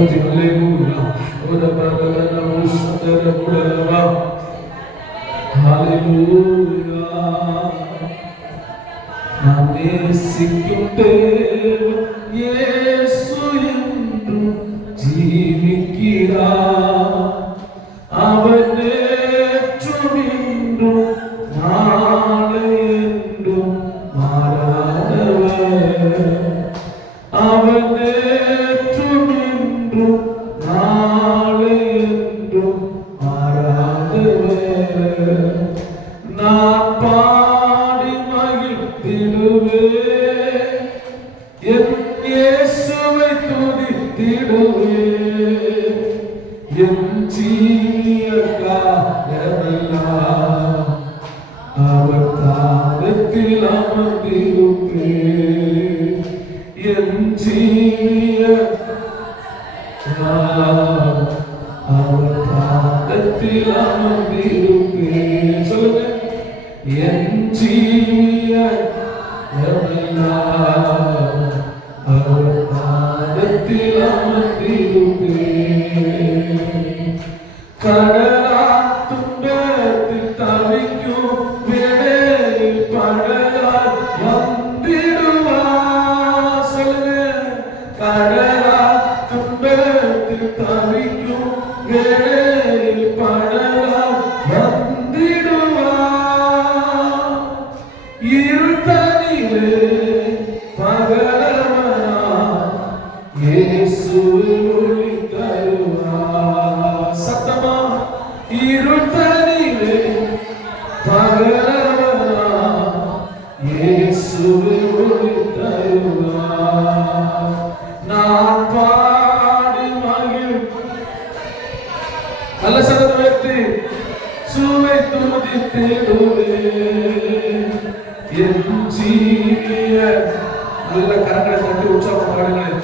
Hallelujah. അവനെ ചുമിണ്ടു നാളെണ്ടും മാറാനവ അവനെ என் காலமெல்லாம் அவர் தாரத்தில் அமர்ந்திருப்பேன். என் ஜீவிய அவர் பாதத்தில் அமர்ந்திருப்பேன். சொல்லுங்க என் ஜீவிய காலமெல்லாம் பாடி மகிழ். நல்ல சதம் வைத்து சுவை துதித்திடுவே என் ஜீவிய நல்ல கரங்களை தட்டி உற்சாகம் பாடுங்கள்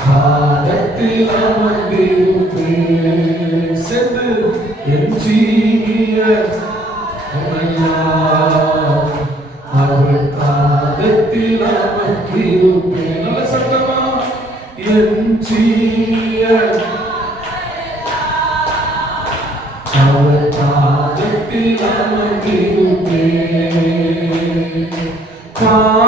காலத்தில் அமர்ந்திருப்பேன் சென்று என் ஜீவிய உமையாம் அவர்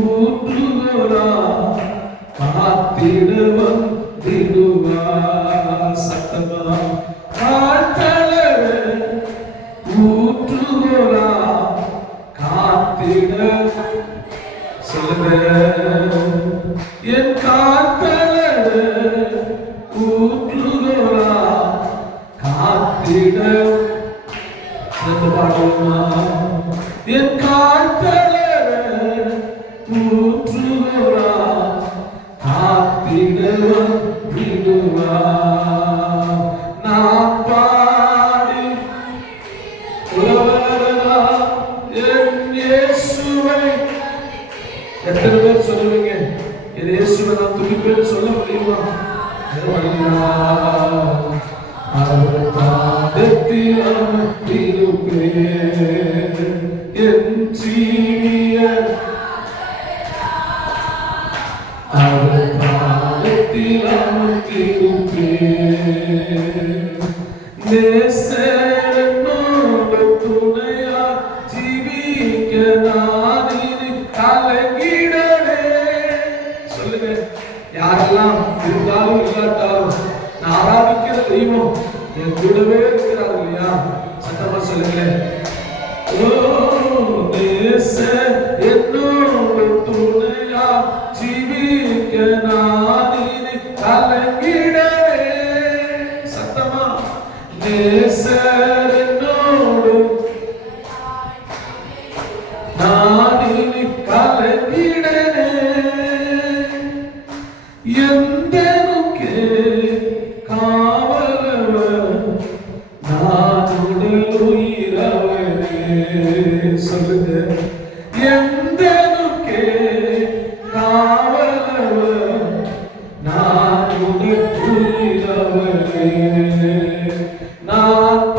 ஊற்றுகிறா காத்திட வந்திடுவார். சத்தமா? காத்தல ஊற்றுகிறா காத்திட சொல்லுங்க. என் காத்தல ஊற்றுகிறா காத்திட விடுவா விடுவா. நான் பாடி. புலவரதா என் இயேசுவை. எத்தனை பேர் சொல்லுவீங்க? என் இயேசுவை நான் துடிப்பேன்னு சொல்ல முடியுமா? அவர் பாதத்தில் ஆவிய தெய்வம். என் கூடவே இருக்கிறார் இல்லையா? சத்தமா சொல்லுங்களேன். ஓ தேச என்னோட something there.